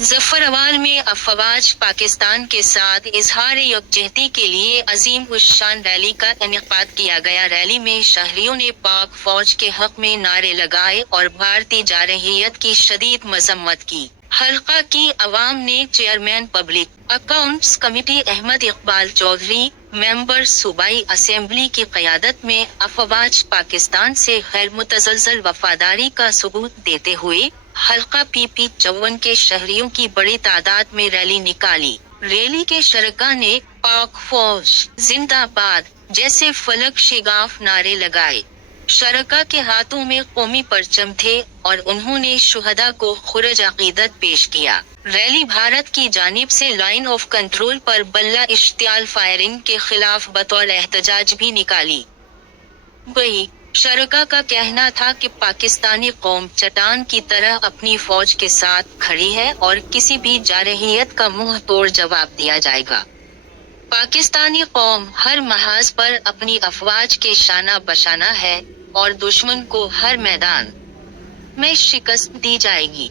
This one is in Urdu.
ظفرآباد میں افواج پاکستان کے ساتھ اظہار یکجہتی کے لیے عظیم الشان ریلی کا انعقاد کیا گیا۔ ریلی میں شہریوں نے پاک فوج کے حق میں نعرے لگائے اور بھارتی جارحیت کی شدید مذمت کی۔ حلقہ کی عوام نے chairman public accounts committee Ahmad Iqbal Chaudhry, member صوبائی اسمبلی کی قیادت میں افواج پاکستان سے غیر متزلزل وفاداری کا ثبوت دیتے ہوئے حلقہ پی 54 کے شہریوں کی بڑی تعداد میں ریلی نکالی۔ ریلی کے شرکاء نے پاک فوج زندہ باد جیسے فلک شگاف نعرے لگائے۔ شرکاء کے ہاتھوں میں قومی پرچم تھے اور انہوں نے شہداء کو خراج عقیدت پیش کیا۔ ریلی بھارت کی جانب سے لائن آف کنٹرول پر بلہ اشتعال فائرنگ کے خلاف بطور احتجاج بھی نکالی گئی۔ شرکاء کا کہنا تھا کہ پاکستانی قوم چٹان کی طرح اپنی فوج کے ساتھ کھڑی ہے اور کسی بھی جارحیت کا منہ توڑ جواب دیا جائے گا۔ پاکستانی قوم ہر محاذ پر اپنی افواج کے شانہ بشانہ ہے اور دشمن کو ہر میدان میں شکست دی جائے گی۔